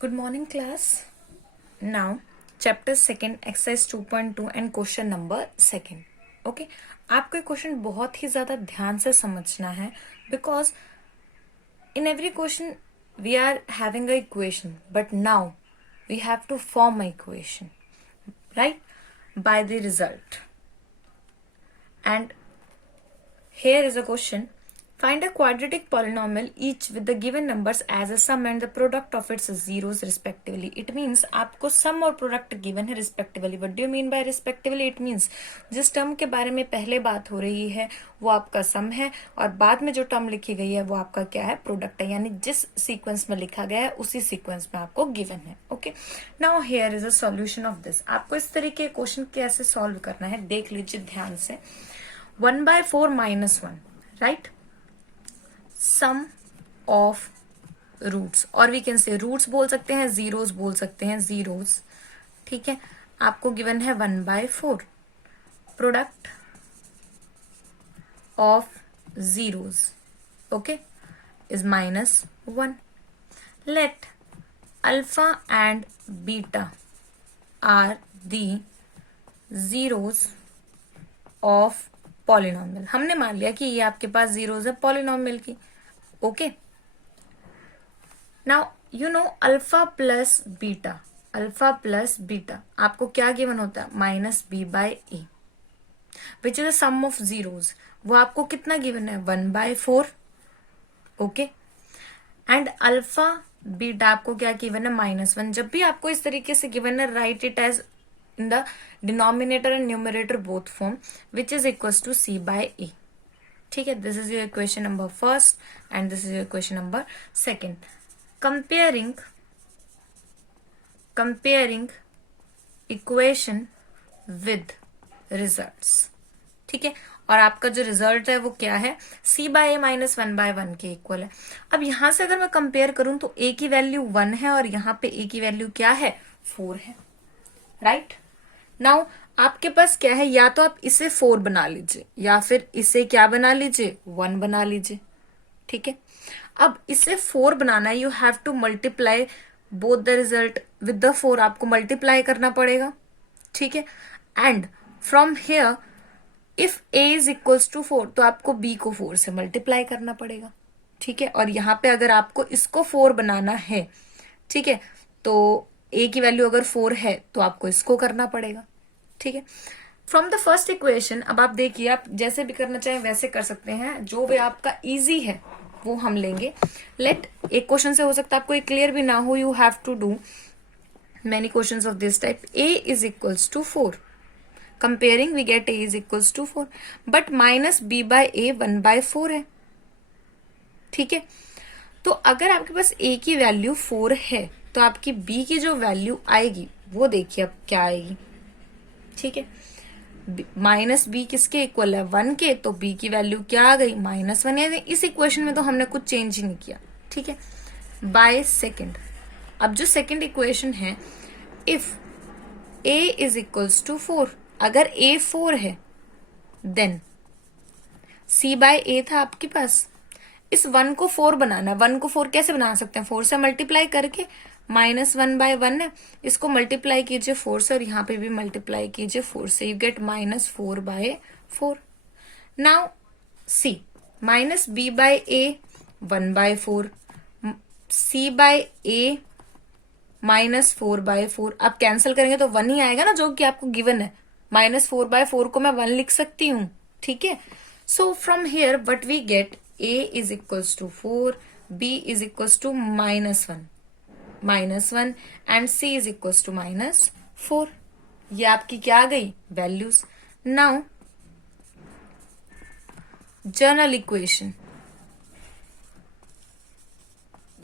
Good morning, class. Now, chapter second, exercise 2.2 and question number second. Okay, आपको ये question बहुत ही ज्यादा ध्यान से समझना है because in every question we are having a equation, but now we have to form a equation, right? By the result. And here is a question. Find a quadratic polynomial each with the given numbers as a sum and the product of its zeros respectively. It means आपको sum और product given है respectively. What do you mean by respectively? It means जिस term के बारे में पहले बात हो रही है वो आपका sum है और बाद में जो term लिखी गई है वो आपका क्या है, product है. यानी जिस sequence में लिखा गया है उसी sequence में आपको given है. Okay. Now here is a solution of this. आपको इस तरीके के question कैसे solve करना है देख लीजिए ध्यान से. 1/4 minus 1, right? Sum of roots, और वी कैन से रूट्स बोल सकते हैं, जीरोस बोल सकते हैं, जीरोस. ठीक है, आपको गिवन है 1/4. Product of zeros, okay, is -1. Let alpha and beta are the zeros of polynomial. हमने मान लिया कि ये आपके पास जीरोस है पॉलिनोमियल की. Okay, now you know alpha plus beta आपको क्या गिवन होता है, -b/a which is the sum of zeros. वो आपको कितना गिवन है, 1/4. ओके, एंड अल्फा बीटा आपको क्या गिवन है, -1. जब भी आपको इस तरीके से गिवन है, write it as in the denominator and numerator both form, which is equals to c/a. ठीक है, this is your equation number first and this is your equation number second. Comparing equation with results. ठीक है, और आपका जो result है वो क्या है, c/a - 1/1 के इक्वल है. अब यहां से अगर मैं कंपेयर करूं तो a की वैल्यू 1 है और यहां पे a की वैल्यू क्या है, 4 है, राइट? नाउ आपके पास क्या है, या तो आप इसे 4 बना लीजिए या फिर इसे क्या बना लीजिए, 1 बना लीजिए. ठीक है, अब इसे 4 बनाना है, you have to multiply both the result with the 4. आपको मल्टीप्लाई करना पड़ेगा. ठीक है, and from here if a is equals to 4 तो आपको b को 4 से मल्टीप्लाई करना पड़ेगा. ठीक है, और यहां पे अगर आपको इसको 4 बनाना है, ठीक है, तो a की वैल्यू अगर 4 है तो आपको इसको करना पड़ेगा. ठीक है, फ्रॉम द फर्स्ट इक्वेशन अब आप देखिए, आप जैसे भी करना चाहें वैसे कर सकते हैं, जो भी आपका इजी है वो हम लेंगे. लेट एक क्वेश्चन से हो सकता है आपको एक क्लियर भी ना हो, you have to do many questions of this type. a is equals to 4. Comparing we get a is equals to 4, but -b/a 1/4 है. ठीक है, तो अगर आपके पास a की वैल्यू 4 है तो आपकी b की जो वैल्यू आएगी वो देखिए अब क्या आएगी. ठीक है, -b किसके इक्वल है, 1 के, तो b की वैल्यू क्या आ गई, -1. यानी इस इक्वेशन में तो हमने कुछ चेंज ही नहीं किया. ठीक है, बाय सेकेंड. अब जो सेकेंड इक्वेशन है, if a is equals to 4, अगर a 4 है देन c/a था आपके पास. इस 1 को 4 बनाना है. 1 को 4 कैसे बना सकते हैं, 4 से मल्टीप्लाई करके. -1/1 है, इसको मल्टीप्लाई कीजिए 4 से और यहाँ पे भी मल्टीप्लाई कीजिए 4 से, you get -4/4. Now see, -b/a 1/4, c/a -4/4. आप कैंसिल करेंगे तो 1 ही आएगा ना, जो कि आपको गिवन है. -4/4 को मैं 1 लिख सकती हूँ. ठीक है, so from here what we get, a is equals to 4, b is equals to -1 and c is equals to -4. ये आपकी क्या आ गई, values. Now general equation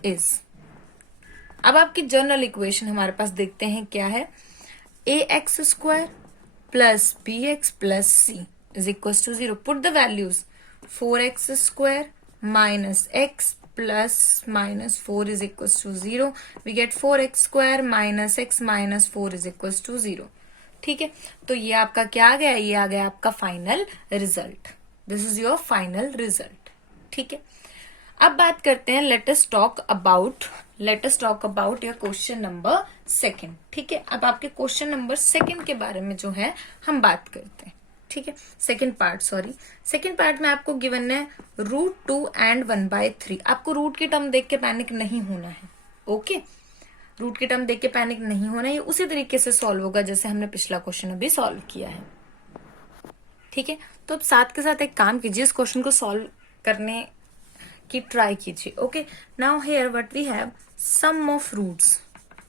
is, अब आपकी जनरल इक्वेशन हमारे पास देखते हैं क्या है, ax² plus bx plus c is equals to 0. Put the values, 4x² minus x plus -4 is equals to 0. We get 4x² minus x minus 4 is equals to 0. ठीक है, तो ये आपका क्या आ गया, ये आ गया आपका final result. This is your final result. ठीक है, अब बात करते हैं, let us talk about let us talk about your question number second. ठीक है, अब आपके क्वेश्चन नंबर सेकंड के बारे में जो है हम बात करते हैं। ठीक है, second part, sorry second part में आपको गिवन है √2 एंड 1/3। आपको रूट की टर्म देख के पैनिक नहीं होना है। ओके, रूट की टर्म देख के पैनिक नहीं होना, ये उसी तरीके से सॉल्व होगा जैसे हमने पिछला क्वेश्चन अभी सॉल्व किया है। ठीक है, तो अब साथ के साथ एक काम कीजिए, इस क्वेश्चन को सॉल्व करने की ट्राई कीजिए। Okay, now here what we have sum of roots.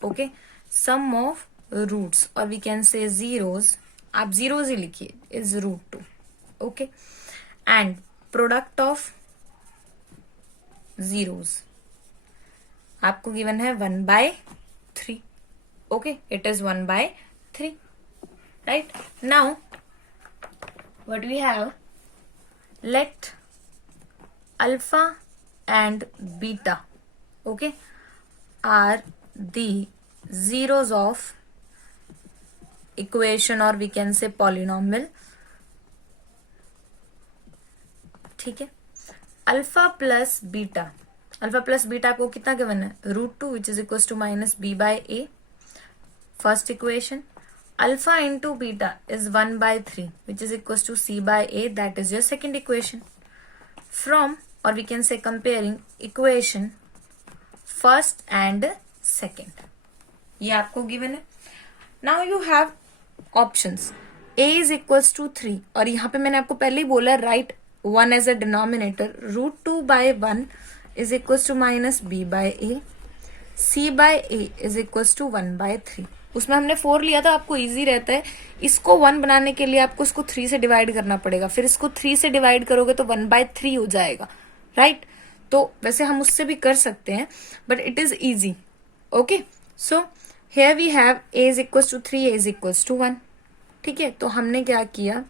Okay, sum of roots और वी कैन से जीरोस, आप जीरोस ही लिखिए, is √2। Okay, and product of zeros आपको गिवन है 1/3। Okay, it is 1/3, right. Now what we have, let alpha and beta, okay, are the zeros of equation or we can say polynomial। ठीक है, alpha plus beta, alpha plus beta को कितना given है, √2 which is equal to -b/a, first equation. Alpha into beta is 1/3 which is equal to c/a, that is your second equation. From, or we can say comparing equation first and second, ये आपको given है। now you have options, a is equals to 3, और यहाँ पे मैंने आपको पहले ही बोला write 1 as a denominator, √2/1 is equals to -b/a, c/a is equals to 1/3। उसमें हमने 4 लिया था, आपको इजी रहता है। इसको 1 बनाने के लिए आपको इसको 3 से डिवाइड करना पड़ेगा, फिर इसको 3 से डिवाइड करोगे तो 1/3 हो जाएगा, राइट। तो वैसे हम उससे भी कर सकते हैं, but it is easy. Okay, so here we have a is equals to 3, a is equals to 1। ठीक है, तो हमने क्या किया,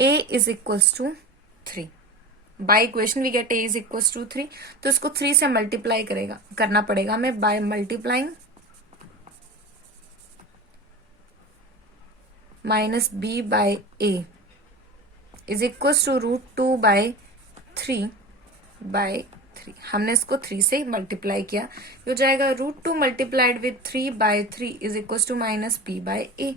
a is equals to 3, by equation we get a is equals to 3, तो इसको 3 से मल्टीप्लाई करना पड़ेगा हमें, by multiplying -b/a is equals to √2/3 हमने इसको 3 से मल्टीप्लाई किया, हो जाएगा √2 multiplied with 3/3 is equal to -b/a,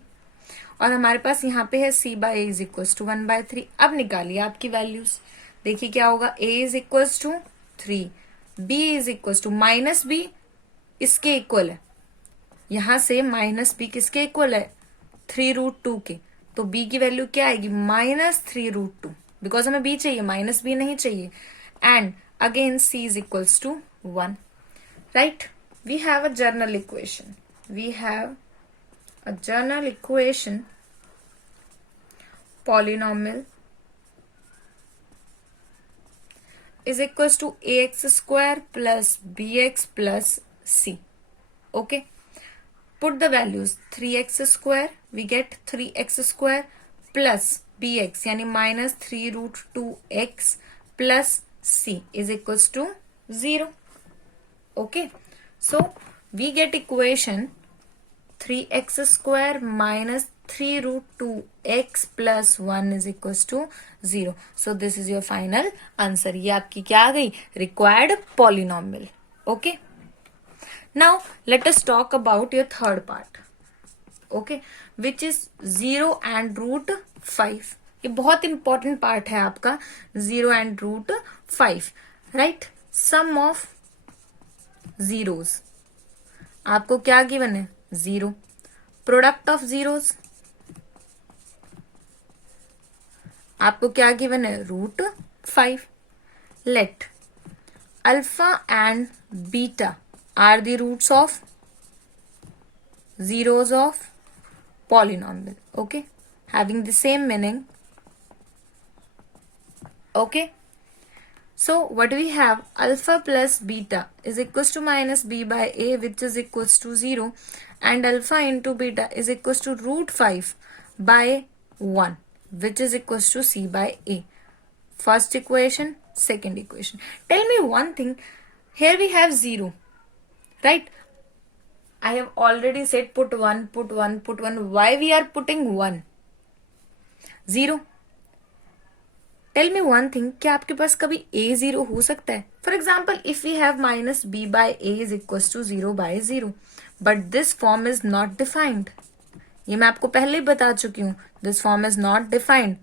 और हमारे पास यहाँ पे है c/a इज इक्वल टू 1/3। अब निकालिए आपकी वैल्यूज, देखिए क्या होगा, a is equal to 3, b is equal to -b इसके इक्वल है, यहां से -b किसके इक्वल है, 3√2 के, तो b की वैल्यू क्या आएगी, -3√2, बिकॉज हमें b चाहिए, -b नहीं चाहिए। And again c is equals to 1, right? We have a general equation. We have a general equation, polynomial is equals to ax square plus bx plus c. Okay, put the values, 3x square we get 3x square plus bx यानी -3√2x plus c is equals to 0. Okay, so we get equation 3x square minus 3√2x plus 1 is equals to 0. So this is your final answer. ये आपकी क्या आ गई, required polynomial. Okay, now let us talk about your third part. Okay, which is 0 and √5. ये बहुत important part है आपका, 0 and √5, right. Sum of zeros, आपको क्या गिवन है, 0, प्रोडक्ट ऑफ जीरोस आपको क्या गिवन है, √5। Let alpha and beta are the roots of zeros of polynomial, okay, having the same meaning। Okay, so what we have, alpha plus beta is equals to -b/a which is equals to 0, and alpha into beta is equals to √5/1 which is equals to c/a, first equation, second equation। Tell me one thing, here we have 0, right? I have already said put 1, put 1, put 1. Why we are putting 1? 0. Tell me one thing, क्या आपके पास कभी a 0 हो सकता है? For example if we have minus b by a is equal to 0 by 0, but this form is not defined. ये मैं आपको पहले ही बता चुकी हूं, this form is not defined.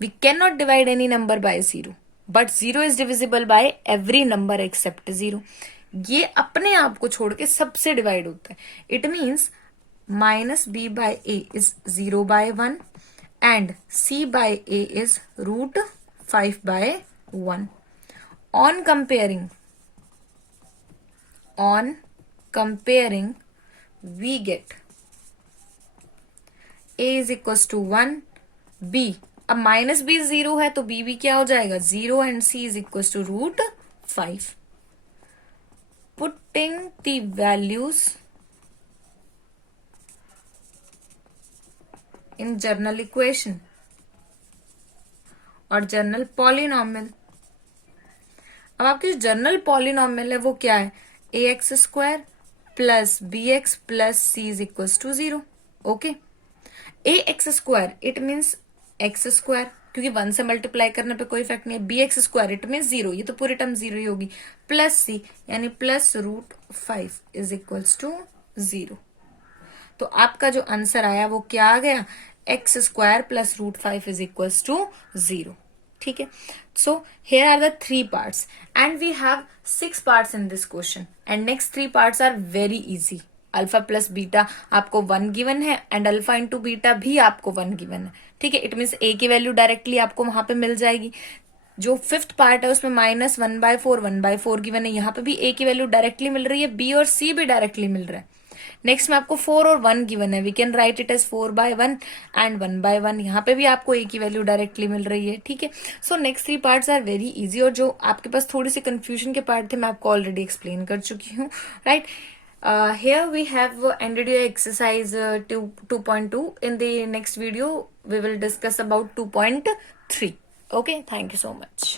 We can not divide any number by 0, but 0 is divisible by every number except 0. ये अपने आप को छोड़ के सबसे डिवाइड होता है. It means minus b by a is 0 by 1 and c by a is root 5 by 1. On comparing, we get a is equals to 1, b, अब माइनस b 0 है तो b भी क्या हो जाएगा 0 and c is equals to root 5. Putting the values in general equation और general polynomial. अब आपकी जो जर्नल पॉलिनॉमियल है वो क्या है? A X square plus B X plus C is equal to 0. Okay, A X square it means X square, क्योंकि 1 से मल्टीप्लाई करने पे कोई इफेक्ट नहीं है. B x square it means 0, ये तो पूरी टर्म 0 ही होगी. प्लस सी यानी plus root 5 is equal to 0. तो आपका जो आंसर आया वो क्या आ गया? X square plus root 5 is equal to 0. ठीक है. So here are the 3 parts and we have 6 parts in this question and next 3 parts are very easy. Alpha plus beta आपको 1 गिवन है एंड अल्फा इंटू बीटा भी आपको 1 given है. ठीक है, it means ए की वैल्यू डायरेक्टली आपको वहां पे मिल जाएगी. जो 5th पार्ट है उसमें माइनस 1/4 गिवन है, यहाँ पे भी ए की वैल्यू डायरेक्टली मिल रही है, बी और सी भी डायरेक्टली मिल रहा है. नेक्स्ट में आपको 4 और 1 गिवन है, we can write it as 4/1 and 1/1. यहाँ पे भी आपको ए की वैल्यू डायरेक्टली मिल रही है. ठीक है. So next 3 parts are very easy और जो आपके पास थोड़ी सी कंफ्यूजन के पार्ट थे मैं आपको ऑलरेडी एक्सप्लेन कर चुकी हूँ. Right, here we have ended your exercise 2.2. In the next video we will discuss about 2.3. Okay, thank you so much.